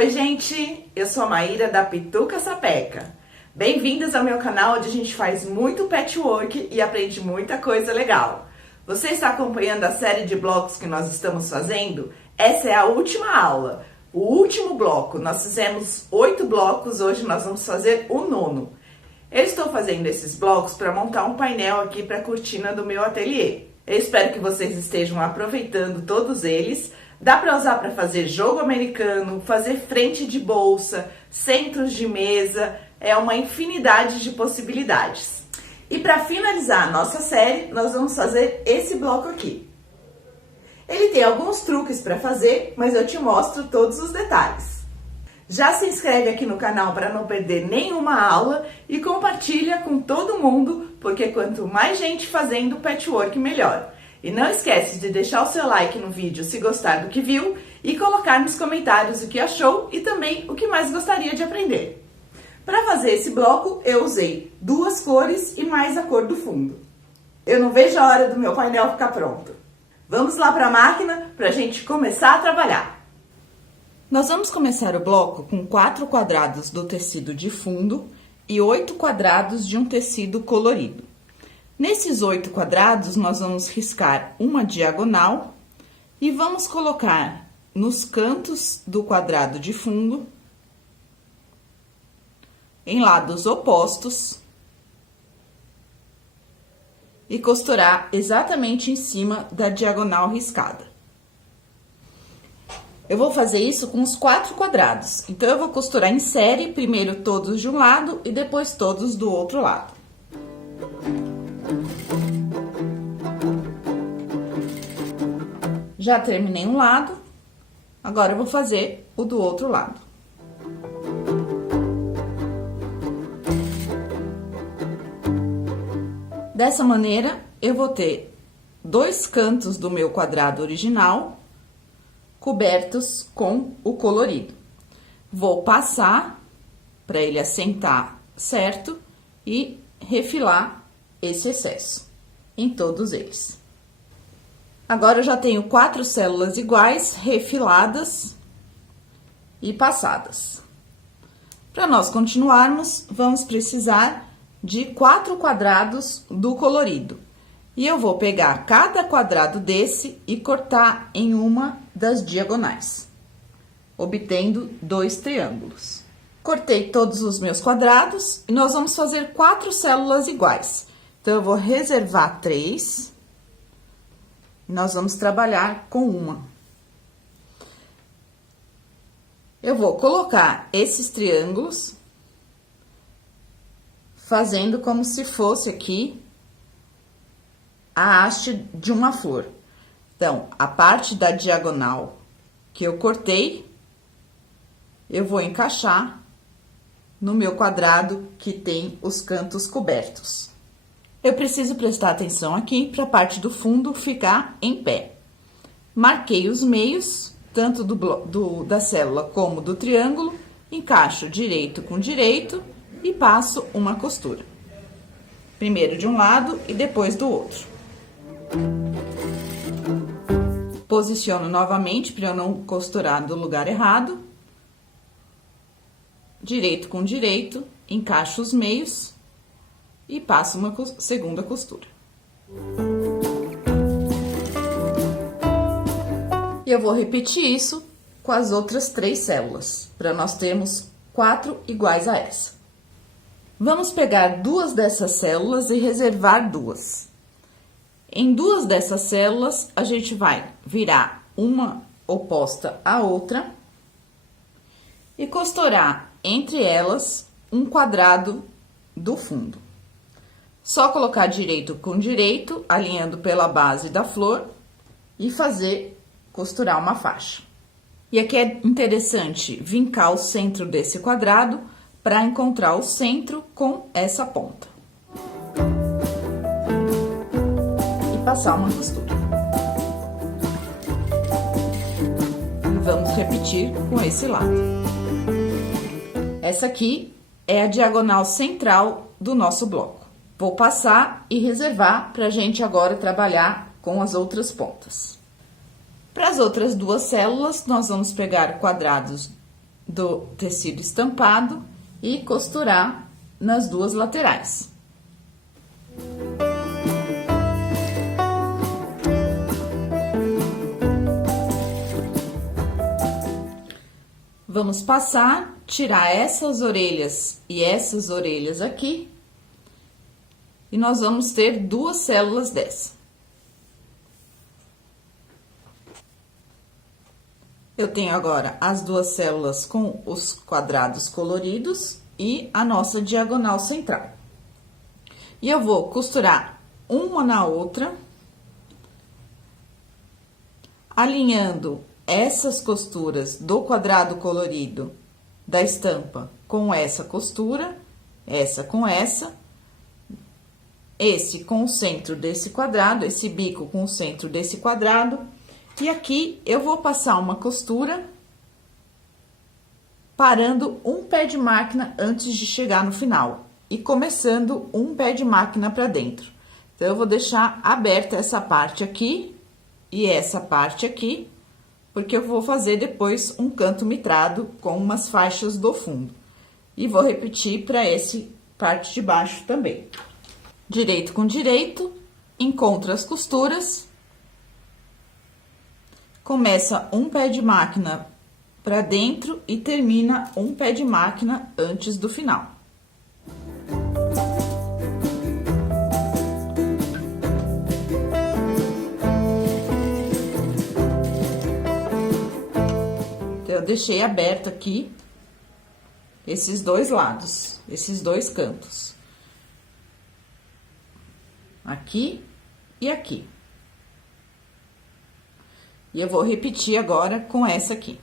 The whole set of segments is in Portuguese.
Oi gente, eu sou a Maíra da Pituca Sapeca. Bem-vindas ao meu canal onde a gente faz muito patchwork e aprende muita coisa legal. Você está acompanhando a série de blocos que nós estamos fazendo? Essa é a última aula, o último bloco. Nós fizemos 8 blocos, hoje nós vamos fazer o 9º. Eu estou fazendo esses blocos para montar um painel aqui para a cortina do meu ateliê. Eu espero que vocês estejam aproveitando todos eles. Dá para usar para fazer jogo americano, fazer frente de bolsa, centros de mesa, é uma infinidade de possibilidades. E para finalizar a nossa série, nós vamos fazer esse bloco aqui. Ele tem alguns truques para fazer, mas eu te mostro todos os detalhes. Já se inscreve aqui no canal para não perder nenhuma aula e compartilha com todo mundo, porque quanto mais gente fazendo patchwork, melhor. E não esquece de deixar o seu like no vídeo se gostar do que viu e colocar nos comentários o que achou e também o que mais gostaria de aprender. Para fazer esse bloco, eu usei 2 cores e mais a cor do fundo. Eu não vejo a hora do meu painel ficar pronto. Vamos lá para a máquina para a gente começar a trabalhar. Nós vamos começar o bloco com 4 quadrados do tecido de fundo e 8 quadrados de um tecido colorido. Nesses 8 quadrados, nós vamos riscar uma diagonal e vamos colocar nos cantos do quadrado de fundo, em lados opostos, e costurar exatamente em cima da diagonal riscada. Eu vou fazer isso com os 4 quadrados, então eu vou costurar em série, primeiro todos de um lado e depois todos do outro lado. Já terminei um lado, agora eu vou fazer o do outro lado. Dessa maneira, eu vou ter 2 cantos do meu quadrado original cobertos com o colorido. Vou passar para ele assentar certo e refilar esse excesso em todos eles. Agora, eu já tenho 4 células iguais, refiladas e passadas. Para nós continuarmos, vamos precisar de 4 quadrados do colorido. E eu vou pegar cada quadrado desse e cortar em uma das diagonais, obtendo 2 triângulos. Cortei todos os meus quadrados e nós vamos fazer 4 células iguais. Então, eu vou reservar 3. Nós vamos trabalhar com uma. Eu vou colocar esses triângulos, fazendo como se fosse aqui a haste de uma flor. Então, a parte da diagonal que eu cortei, eu vou encaixar no meu quadrado que tem os cantos cobertos. Eu preciso prestar atenção aqui para a parte do fundo ficar em pé. Marquei os meios, tanto da célula como do triângulo, encaixo direito com direito e passo uma costura. Primeiro de um lado e depois do outro. Posiciono novamente para eu não costurar do lugar errado. Direito com direito, encaixo os meios e passo uma segunda costura. E eu vou repetir isso com as outras 3 células, para nós termos 4 iguais a essa. Vamos pegar 2 dessas células e reservar 2. Em 2 dessas células, a gente vai virar uma oposta à outra e costurar entre elas um quadrado do fundo. Só colocar direito com direito, alinhando pela base da flor e costurar uma faixa. E aqui é interessante vincar o centro desse quadrado para encontrar o centro com essa ponta. E passar uma costura. E vamos repetir com esse lado. Essa aqui é a diagonal central do nosso bloco. Vou passar e reservar para a gente agora trabalhar com as outras pontas. Para as outras 2 células, nós vamos pegar quadrados do tecido estampado e costurar nas duas laterais. Vamos passar, tirar essas orelhas e essas orelhas aqui, e nós vamos ter duas células dessa. Eu tenho agora as duas células com os quadrados coloridos e a nossa diagonal central. E eu vou costurar uma na outra, alinhando essas costuras do quadrado colorido da estampa com essa costura, essa com essa, esse com o centro desse quadrado, esse bico com o centro desse quadrado, e aqui eu vou passar uma costura parando um pé de máquina antes de chegar no final e começando um pé de máquina para dentro. Então, eu vou deixar aberta essa parte aqui e essa parte aqui, porque eu vou fazer depois um canto mitrado com umas faixas do fundo. E vou repetir para esse parte de baixo também. Direito com direito, encontro as costuras, começa um pé de máquina para dentro e termina um pé de máquina antes do final. Eu deixei aberto aqui esses dois lados, esses dois cantos. Aqui e aqui. E eu vou repetir agora com essa aqui.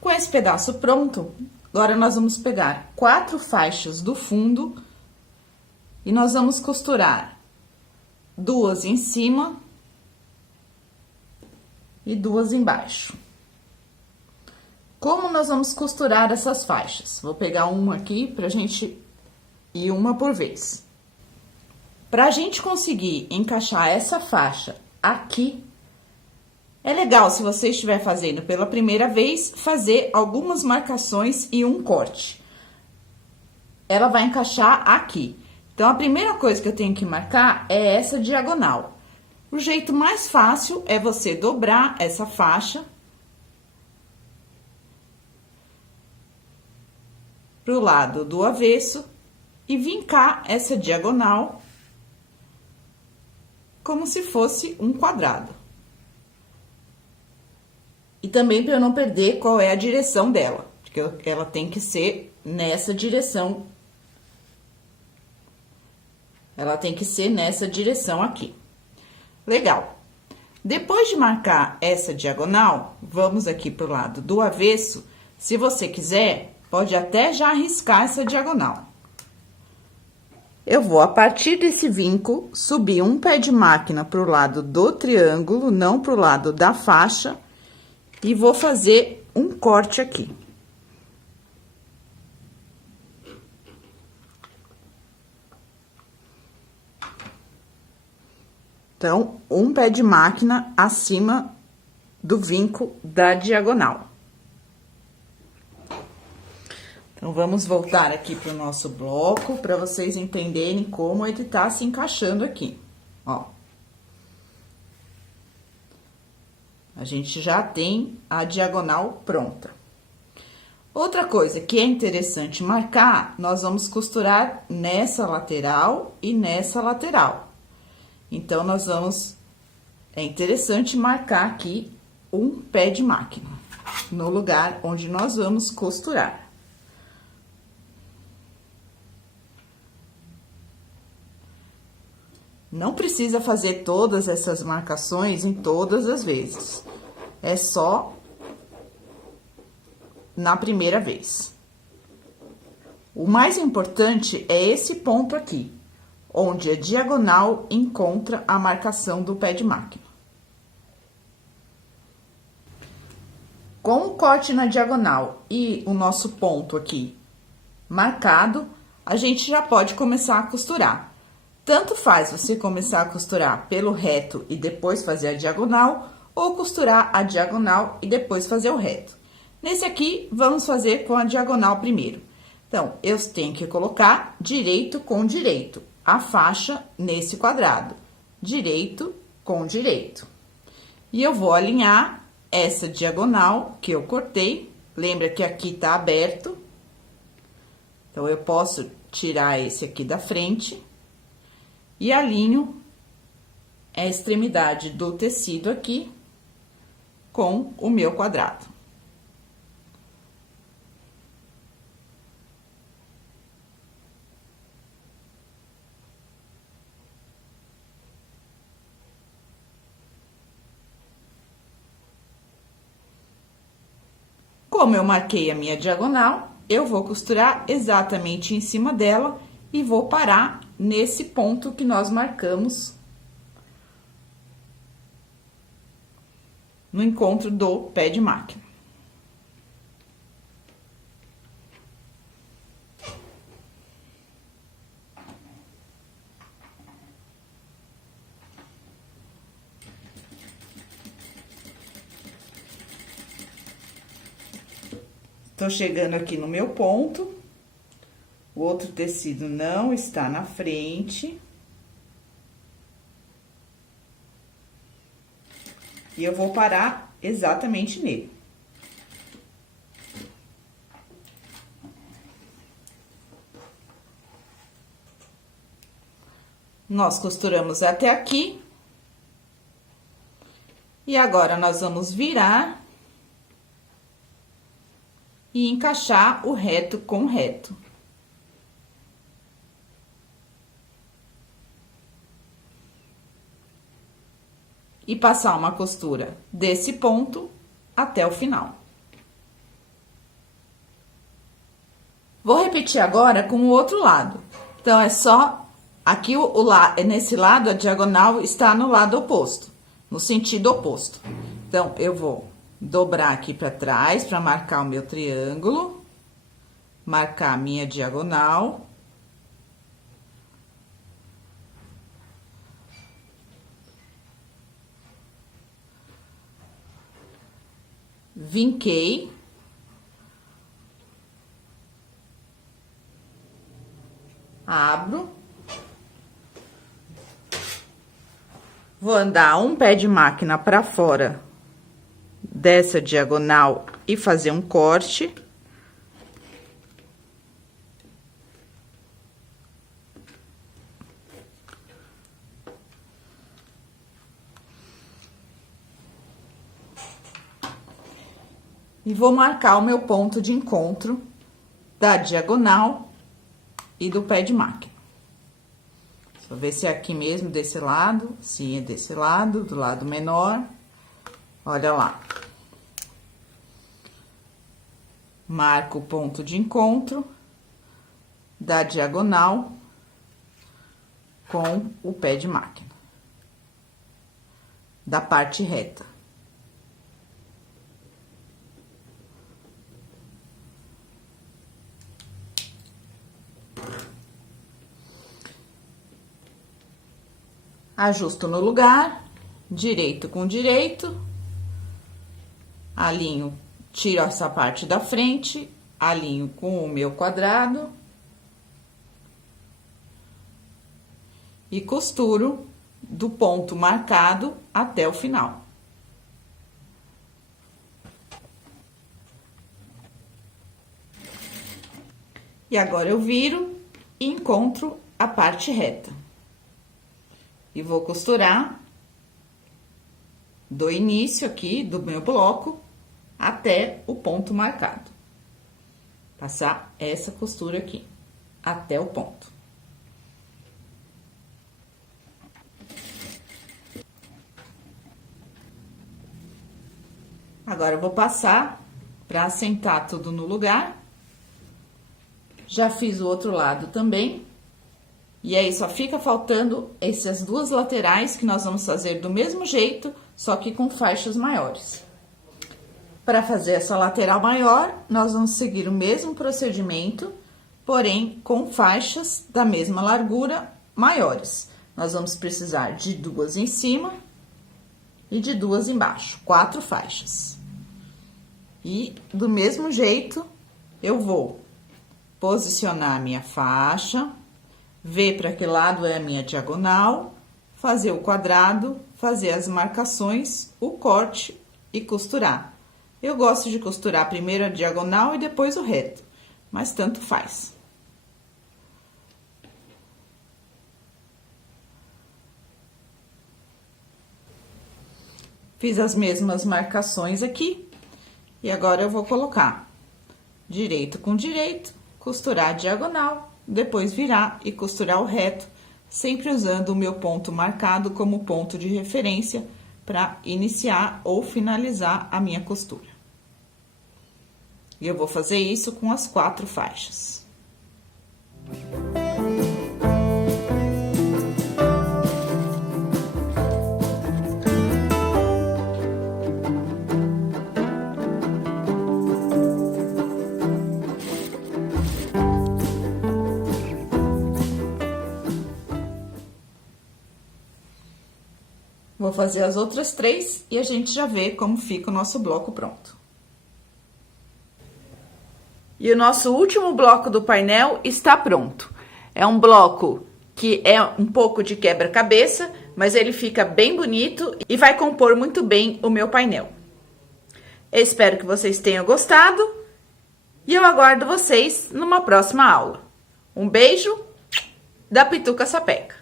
Com esse pedaço pronto, agora nós vamos pegar 4 faixas do fundo e nós vamos costurar 2 em cima e 2 embaixo. Como nós vamos costurar essas faixas? Vou pegar uma aqui pra gente ir uma por vez. Pra gente conseguir encaixar essa faixa aqui, é legal, se você estiver fazendo pela primeira vez, fazer algumas marcações e um corte. Ela vai encaixar aqui. Então, a primeira coisa que eu tenho que marcar é essa diagonal. O jeito mais fácil é você dobrar essa faixa pro lado do avesso e vincar essa diagonal como se fosse um quadrado. E também para eu não perder qual é a direção dela, porque ela tem que ser nessa direção. Ela tem que ser nessa direção aqui. Legal. Depois de marcar essa diagonal, vamos aqui pro lado do avesso. Se você quiser, pode até já riscar essa diagonal. Eu vou, a partir desse vinco, subir um pé de máquina pro lado do triângulo, não pro lado da faixa, e vou fazer um corte aqui. Então, um pé de máquina acima do vinco da diagonal. Então, vamos voltar aqui pro nosso bloco, para vocês entenderem como ele tá se encaixando aqui, ó. A gente já tem a diagonal pronta. Outra coisa que é interessante marcar, nós vamos costurar nessa lateral e nessa lateral. Então, é interessante marcar aqui um pé de máquina, no lugar onde nós vamos costurar. Não precisa fazer todas essas marcações em todas as vezes. É só na primeira vez. O mais importante é esse ponto aqui, onde a diagonal encontra a marcação do pé de máquina. Com o corte na diagonal e o nosso ponto aqui marcado, a gente já pode começar a costurar. Tanto faz você começar a costurar pelo reto e depois fazer a diagonal, ou costurar a diagonal e depois fazer o reto. Nesse aqui, vamos fazer com a diagonal primeiro. Então, eu tenho que colocar direito com direito, a faixa nesse quadrado. Direito com direito. E eu vou alinhar essa diagonal que eu cortei. Lembra que aqui tá aberto. Então, eu posso tirar esse aqui da frente. E alinho a extremidade do tecido aqui com o meu quadrado. Como eu marquei a minha diagonal, eu vou costurar exatamente em cima dela e vou parar nesse ponto que nós marcamos no encontro do pé de máquina. Tô chegando aqui no meu ponto, o outro tecido não está na frente. E eu vou parar exatamente nele. Nós costuramos até aqui. E agora, nós vamos virar e encaixar o reto com reto. E passar uma costura desse ponto até o final. Vou repetir agora com o outro lado. Então, é só... Aqui, nesse lado, a diagonal está no lado oposto, no sentido oposto. Então, eu vou dobrar aqui para trás, para marcar o meu triângulo, marcar a minha diagonal. Vinquei. Abro. Vou andar um pé de máquina para fora dessa diagonal e fazer um corte. E vou marcar o meu ponto de encontro da diagonal e do pé de máquina. Vou ver se é aqui mesmo, desse lado. Sim, é desse lado, do lado menor. Olha lá. Marco o ponto de encontro da diagonal com o pé de máquina. Da parte reta. Ajusto no lugar, direito com direito, alinho, tiro essa parte da frente, alinho com o meu quadrado e costuro do ponto marcado até o final. E agora eu viro e encontro a parte reta. E vou costurar do início aqui do meu bloco até o ponto marcado. Passar essa costura aqui, até o ponto. Agora, eu vou passar para assentar tudo no lugar. Já fiz o outro lado também. E aí, só fica faltando essas duas laterais que nós vamos fazer do mesmo jeito, só que com faixas maiores. Para fazer essa lateral maior, nós vamos seguir o mesmo procedimento, porém com faixas da mesma largura maiores. Nós vamos precisar de duas em cima e de duas embaixo, 4 faixas. E do mesmo jeito, eu vou posicionar a minha faixa, ver para que lado é a minha diagonal, fazer o quadrado, fazer as marcações, o corte e costurar. Eu gosto de costurar primeiro a diagonal e depois o reto, mas tanto faz. Fiz as mesmas marcações aqui e agora eu vou colocar direito com direito, costurar a diagonal, depois virar e costurar o reto, sempre usando o meu ponto marcado como ponto de referência para iniciar ou finalizar a minha costura. E eu vou fazer isso com as 4 faixas. Vou fazer as outras 3 e a gente já vê como fica o nosso bloco pronto. E o nosso último bloco do painel está pronto. É um bloco que é um pouco de quebra-cabeça, mas ele fica bem bonito e vai compor muito bem o meu painel. Eu espero que vocês tenham gostado e eu aguardo vocês numa próxima aula. Um beijo da Pituca Sapeca.